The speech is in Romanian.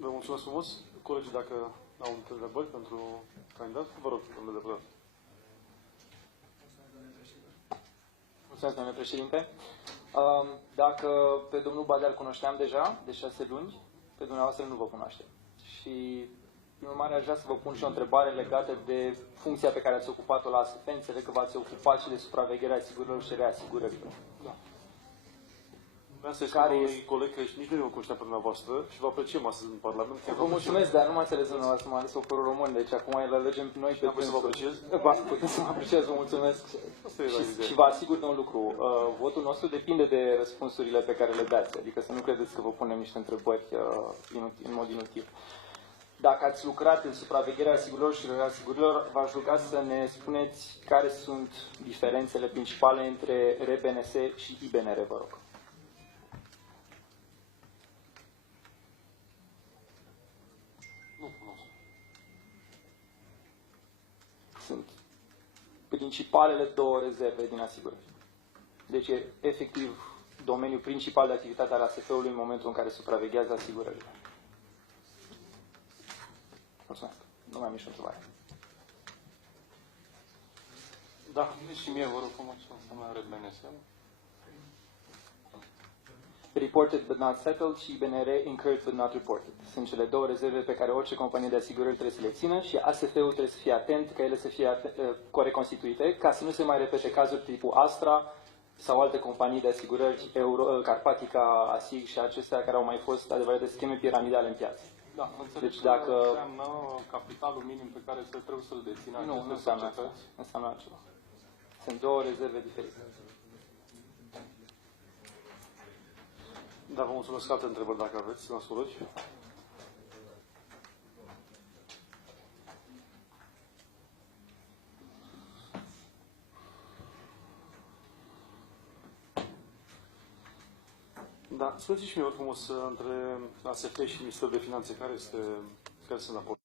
Vă mulțumesc frumos. Colegii, dacă au întrebări pentru candidat, vă rog, domnule deputat. Mulțumesc, domnule președinte. Dacă pe domnul Badea îl cunoșteam deja de 6 luni, pe dumneavoastră nu vă cunoaște. Și, prin urmare, aș vrea să vă pun și o întrebare legată de funcția pe care ați ocupat-o la ASF. Înțeleg că v-ați ocupat și de supravegherea asigurărilor și reasigurărilor. Da. Vreau să-i spun unui coleg că nici nu mă cunoștea pe dumneavoastră și vă apreciem astăzi în Parlament. Vă mulțumesc, dar nu m-a înțeles dumneavoastră, m-a ales poporul român, deci acum îl alegem noi pe Am să vă apreciez? Puteți să mă apreciez, vă mulțumesc. Și vă asigur de un lucru, votul nostru depinde de răspunsurile pe care le dați, adică să nu credeți că vă punem niște întrebări în mod inutil. Dacă ați lucrat în supravegherea asigurărilor și reasigurărilor, v-aș ruga să ne spuneți care sunt diferențele principale între RBNS și IBNR, vă rog. Nu cunosc. Sunt principalele două rezerve din asigurări. Deci e efectiv domeniul principal de activitate al ASF-ului în momentul în care supraveghează asigurările. Mulțumesc. Nu mai am nicio întrebare. Da, și mie vă rog frumos să înseamnă RBNS. Reported but not settled și IBNR incurred but not reported. Sunt cele două rezerve pe care orice companie de asigurări trebuie să le țină și ASF-ul trebuie să fie atent ca ele să fie corect constituite, ca să nu se mai repete cazuri tipul Astra sau alte companii de asigurări, Carpatica, ASIG și acestea care au mai fost adevărate scheme piramidale în piață. Da, înțeleg deci că dacă înseamnă capitalul minim pe care trebuie să-l dețină aceste nu înseamnă asta. societăți. Înseamnă altceva. Sunt două rezerve diferite. Da, vă mulțumesc. Alte întrebări dacă aveți, stimați colegi. Da, spuneți și mie, frumos, între ASF și Ministerul de Finanțe, care sunt raportul?